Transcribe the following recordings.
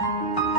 了。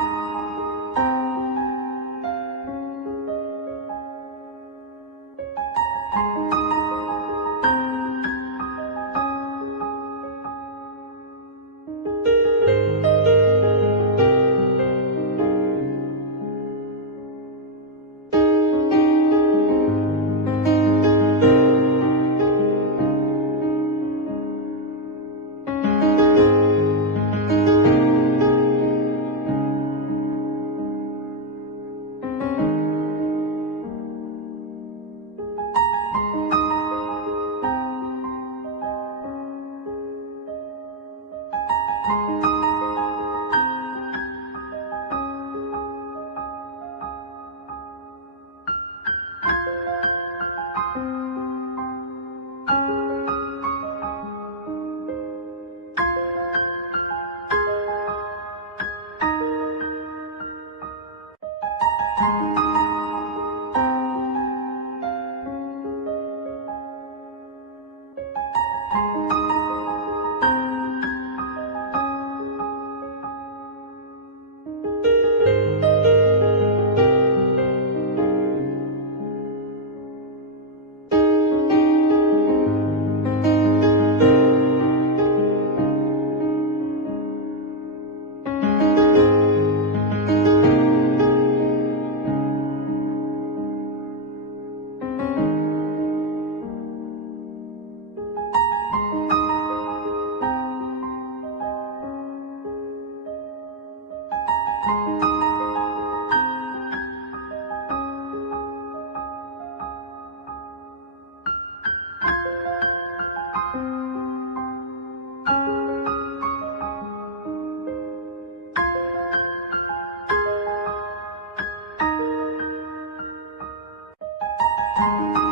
you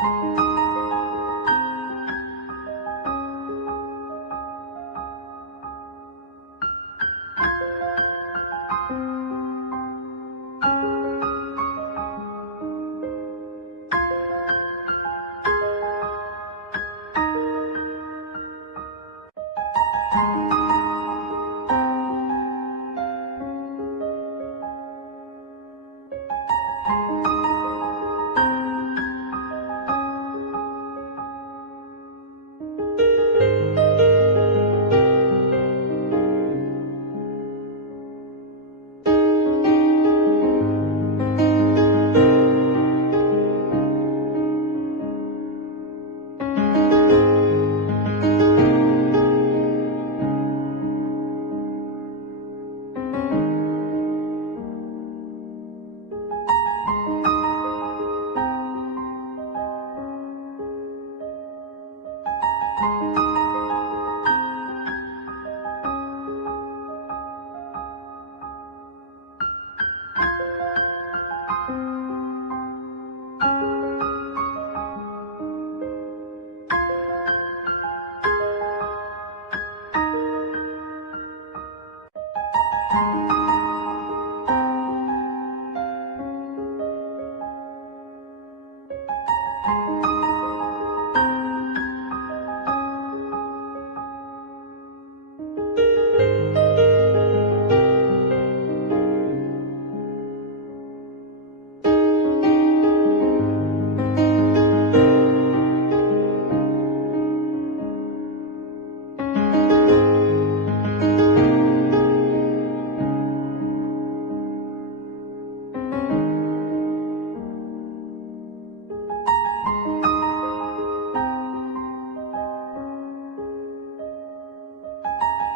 you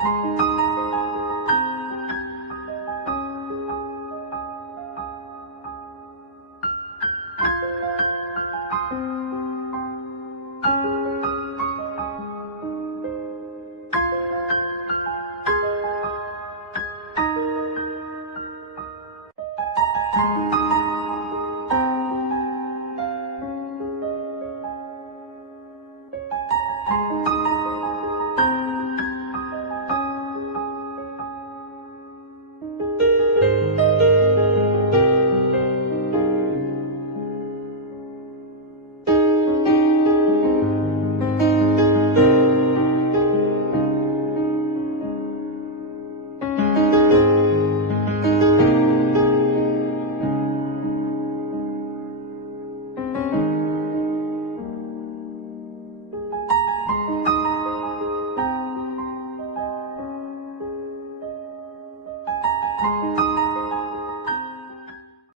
you